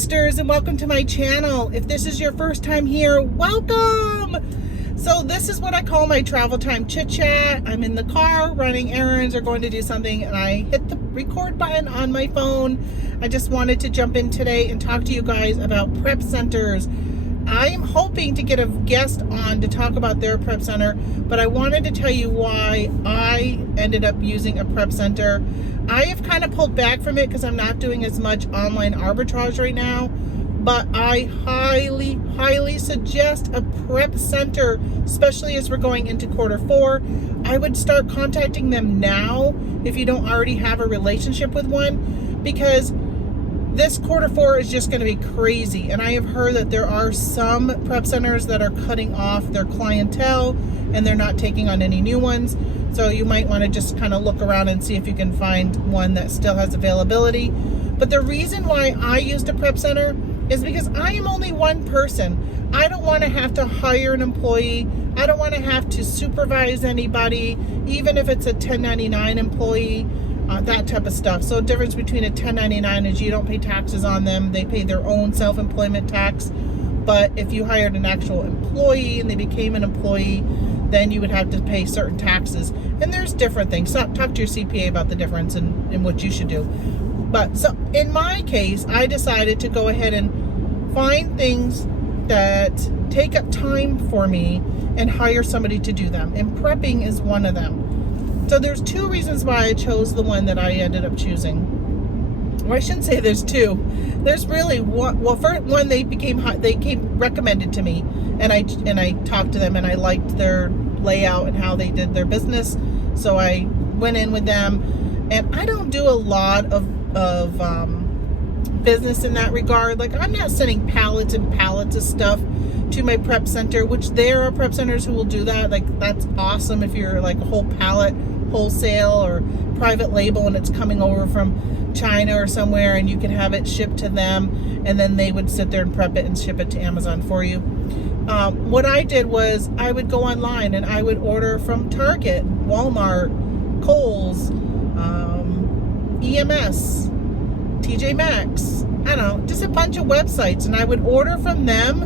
Chitsters, and welcome to my channel. If this is your first time here, welcome. So this is what I call my travel time chit chat. I'm in the car running errands or going to do something, and I hit the record button on my phone. I just wanted to jump in today and talk to you guys about prep centers. I am hoping to get a guest on to talk about their prep center, but I wanted to tell you why I ended up using a prep center. I have kind of pulled back from it because I'm not doing as much online arbitrage right now, but I highly suggest a prep center, especially as we're going into Q4. I would start contacting them now if you don't already have a relationship with one, because this Q4 is just going to be crazy. And I have heard that there are some prep centers that are cutting off their clientele and they're not taking on any new ones. So you might want to just kind of look around and see if you can find one that still has availability. But the reason why I used a prep center is because I am only one person. I don't want to have to hire an employee. I don't want to have to supervise anybody, even if it's a 1099 employee. That type of stuff. So the difference between a 1099 is you don't pay taxes on them. They pay their own self-employment tax. But if you hired an actual employee and they became an employee, then you would have to pay certain taxes. And there's different things. So talk to your CPA about the difference and what you should do. But so in my case, I decided to go ahead and find things that take up time for me and hire somebody to do them. And prepping is one of them. So there's two reasons why I chose the one that I ended up choosing. Well, I shouldn't say there's two. There's really one. Well, first one, they came recommended to me, and I talked to them, and I liked their layout and how they did their business. So I went in with them, and I don't do a lot of business in that regard. Like, I'm not sending pallets and pallets of stuff to my prep center, which there are prep centers who will do that. Like, that's awesome if you're like a whole pallet wholesale or private label and it's coming over from China or somewhere, and you can have it shipped to them, and then they would sit there and prep it and ship it to Amazon for you. What I did was I would go online and I would order from Target, Walmart, Kohl's, EMS, TJ Maxx, I don't know, just a bunch of websites, and I would order from them,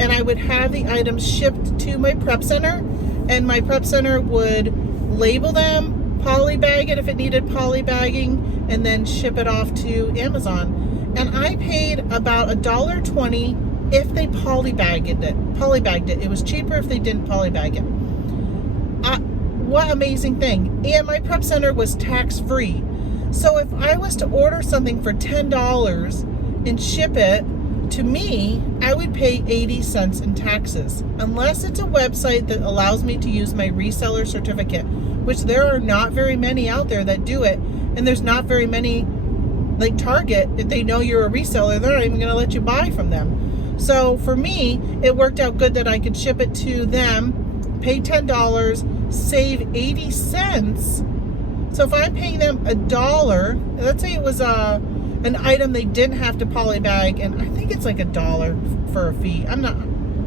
and I would have the items shipped to my prep center, and my prep center would label them, polybag it if it needed polybagging, and then ship it off to Amazon. And I paid about $1.20 if they polybagged it. It was cheaper if they didn't polybag it. What amazing thing. And my prep center was tax-free. So if I was to order something for $10 and ship it to me, I would pay 80 cents in taxes, unless it's a website that allows me to use my reseller certificate, which there are not very many out there that do it. And there's not very many, like Target, if they know you're a reseller, they're not even going to let you buy from them. So for me, it worked out good that I could ship it to them, pay $10, save 80 cents. So if I'm paying them $1, let's say it was an item they didn't have to polybag, and I think it's like $1 for a fee.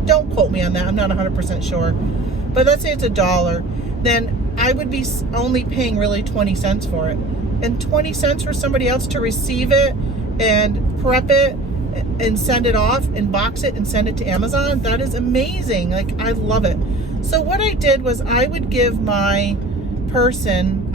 Don't quote me on that. I'm not 100% sure. But let's say it's $1, then I would be only paying really 20 cents for it. And 20 cents for somebody else to receive it and prep it and send it off and box it and send it to Amazon, that is amazing. Like, I love it. So what I did was I would give my person,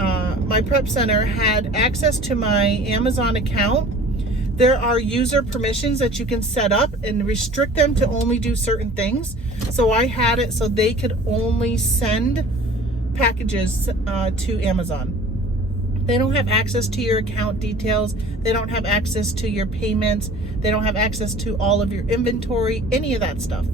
my prep center had access to my Amazon account. There are user permissions that you can set up and restrict them to only do certain things. So I had it so they could only send packages to Amazon. They don't have access to your account details. They don't have access to your payments. They don't have access to all of your inventory, any of that stuff.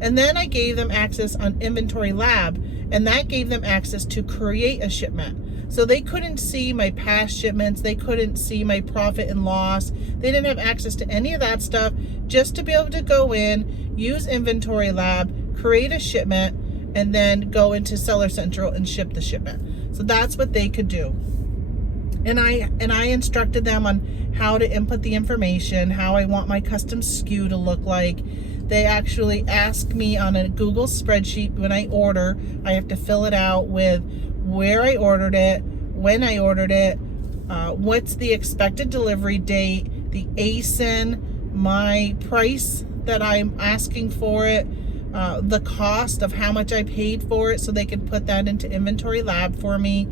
And then I gave them access on Inventory Lab, and that gave them access to create a shipment. So they couldn't see my past shipments. They couldn't see my profit and loss. They didn't have access to any of that stuff, just to be able to go in, use Inventory Lab, create a shipment, and then go into Seller Central and ship the shipment. So that's what they could do. And I instructed them on how to input the information, how I want my custom SKU to look like. They actually ask me on a Google spreadsheet when I order. I have to fill it out with where I ordered it, when I ordered it, what's the expected delivery date, the ASIN, my price that I'm asking for it, the cost of how much I paid for it, so they could put that into Inventory Lab for me.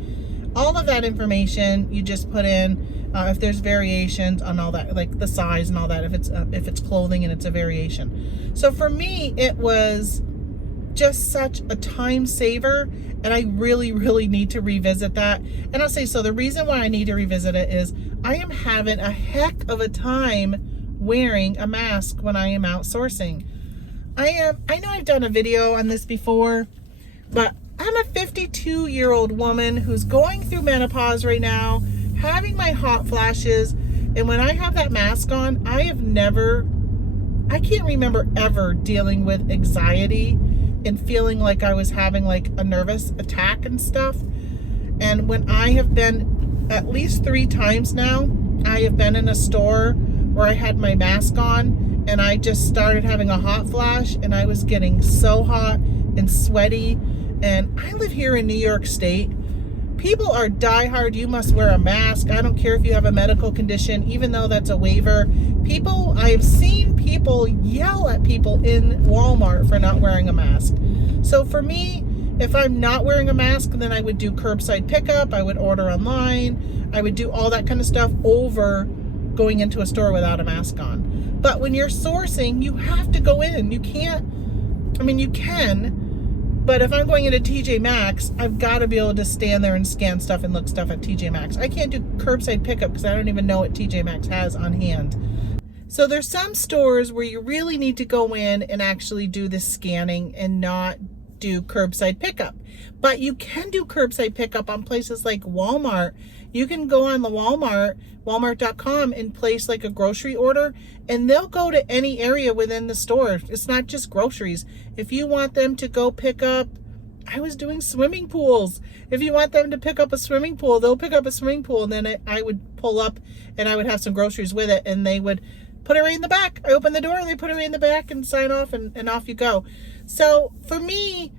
All of that information you just put in. If there's variations on all that, like the size and all that, if it's clothing and it's a variation. So for me, it was just such a time saver, and I really, really need to revisit that. And I'll say, so the reason why I need to revisit it is I am having a heck of a time wearing a mask when I am outsourcing. I know I've done a video on this before, but I'm a 52-year-old woman who's going through menopause right now, having my hot flashes, and when I have that mask on, I can't remember ever dealing with anxiety and feeling like I was having like a nervous attack and stuff. And when I have been at least 3 times now, I have been in a store where I had my mask on and I just started having a hot flash, and I was getting so hot and sweaty. And I live here in New York State. People are diehard, you must wear a mask. I don't care if you have a medical condition, even though that's a waiver. I have seen people yell at people in Walmart for not wearing a mask. So for me, if I'm not wearing a mask, then I would do curbside pickup, I would order online, I would do all that kind of stuff over going into a store without a mask on. But when you're sourcing, you have to go in. You can, but if I'm going into TJ Maxx, I've got to be able to stand there and scan stuff and look stuff at TJ Maxx. I can't do curbside pickup because I don't even know what TJ Maxx has on hand. So there's some stores where you really need to go in and actually do the scanning and not do curbside pickup. But you can do curbside pickup on places like Walmart. You can go on the walmart.com and place like a grocery order, and they'll go to any area within the store. It's not just groceries. If you want them to go pick up, I was doing swimming pools. If you want them to pick up a swimming pool, they'll pick up a swimming pool, and then I would pull up and I would have some groceries with it, and they would put it right in the back. I open the door and they put it right in the back and sign off, and off you go. So for me,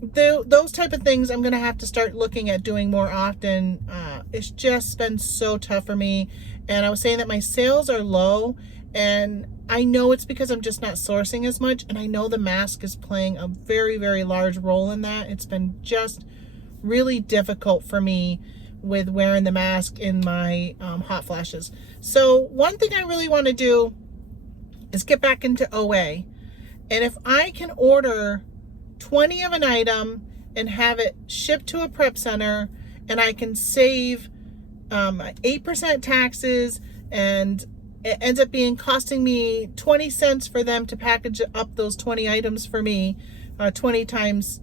those type of things I'm going to have to start looking at doing more often. It's just been so tough for me. And I was saying that my sales are low, and I know it's because I'm just not sourcing as much. And I know the mask is playing a very, very large role in that. It's been just really difficult for me with wearing the mask in my hot flashes. So one thing I really want to do is get back into OA. And if I can order 20 of an item and have it shipped to a prep center, and I can save 8% taxes, and it ends up costing me 20 cents for them to package up those 20 items for me. 20 times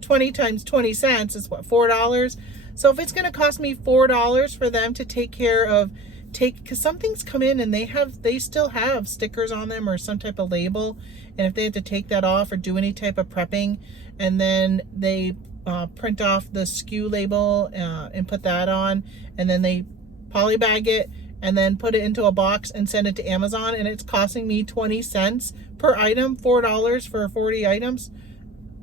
20 cents is what, $4? So if it's going to cost me $4 for them to take care of, because some things come in and they still have stickers on them or some type of label, and if they have to take that off or do any type of prepping, and then they print off the SKU label and put that on, and then they polybag it and then put it into a box and send it to Amazon, and it's costing me 20 cents per item, $4 for 40 items.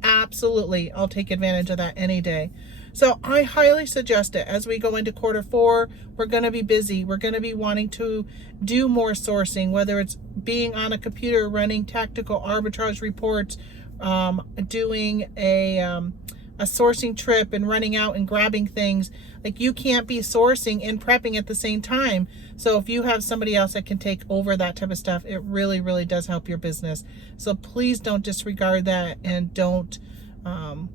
Absolutely, I'll take advantage of that any day. So I highly suggest it. As we go into quarter 4, we're going to be busy. We're going to be wanting to do more sourcing, whether it's being on a computer, running tactical arbitrage reports, doing a sourcing trip and running out and grabbing things. Like, you can't be sourcing and prepping at the same time. So if you have somebody else that can take over that type of stuff, it really, really does help your business. So please don't disregard that, and don't, and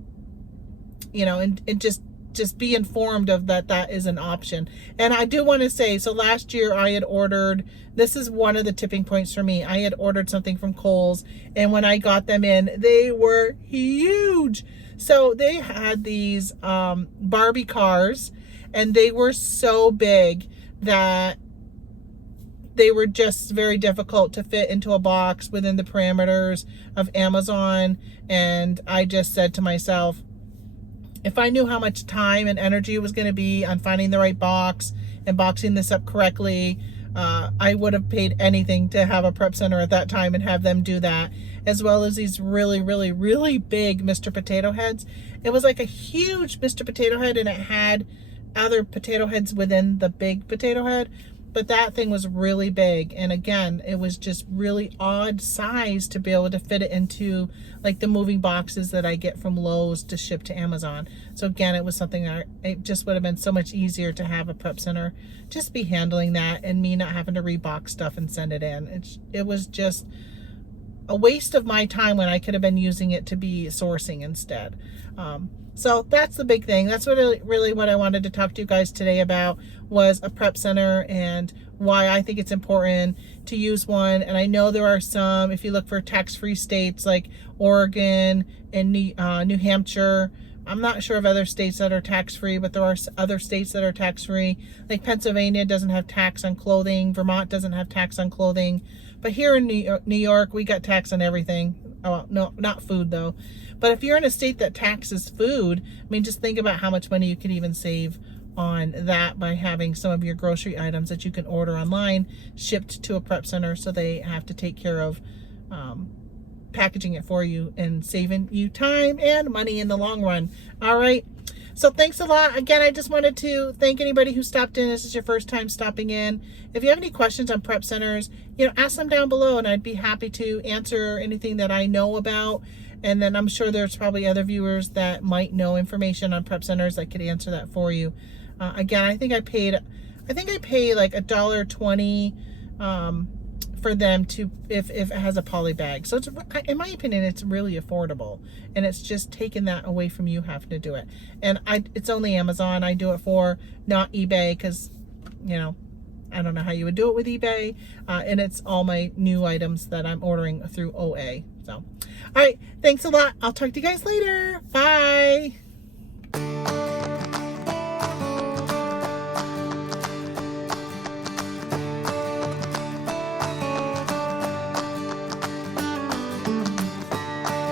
just be informed of that is an option. And I do want to say, so last year I had ordered, this is one of the tipping points for me. I had ordered something from Kohl's, and when I got them in, they were huge. So they had these Barbie cars, and they were so big that they were just very difficult to fit into a box within the parameters of Amazon. And I just said to myself, if I knew how much time and energy it was going to be on finding the right box and boxing this up correctly, I would have paid anything to have a prep center at that time and have them do that, as well as these really, really, really big Mr. Potato Heads. It was like a huge Mr. Potato Head, and it had other potato heads within the big potato head. but that thing was really big. And again, it was just really odd size to be able to fit it into like the moving boxes that I get from Lowe's to ship to Amazon. So again, it was something it just would have been so much easier to have a prep center just be handling that and me not having to rebox stuff and send it in. It was just a waste of my time when I could have been using it to be sourcing instead. So that's the big thing. That's really what I wanted to talk to you guys today about, was a prep center and why I think it's important to use one. And I know there are some, if you look for tax-free states like Oregon and New Hampshire, I'm not sure of other states that are tax-free, but there are other states that are tax-free. Like Pennsylvania doesn't have tax on clothing. Vermont doesn't have tax on clothing. But here in New York, we got tax on everything. Oh, no, not food though. But if you're in a state that taxes food, I mean, just think about how much money you could even save on that by having some of your grocery items that you can order online shipped to a prep center, so they have to take care of packaging it for you and saving you time and money in the long run. All right. So thanks a lot. Again, I just wanted to thank anybody who stopped in. This is your first time stopping in. If you have any questions on prep centers, ask them down below and I'd be happy to answer anything that I know about. And then I'm sure there's probably other viewers that might know information on prep centers that could answer that for you. Again, I think I pay like $1.20 for them to, if it has a poly bag. So it's, in my opinion, it's really affordable, and it's just taking that away from you having to do it. And it's only Amazon I do it for, not eBay, because I don't know how you would do it with eBay. And it's all my new items that I'm ordering through OA. So, all right, thanks a lot. I'll talk to you guys later. Bye.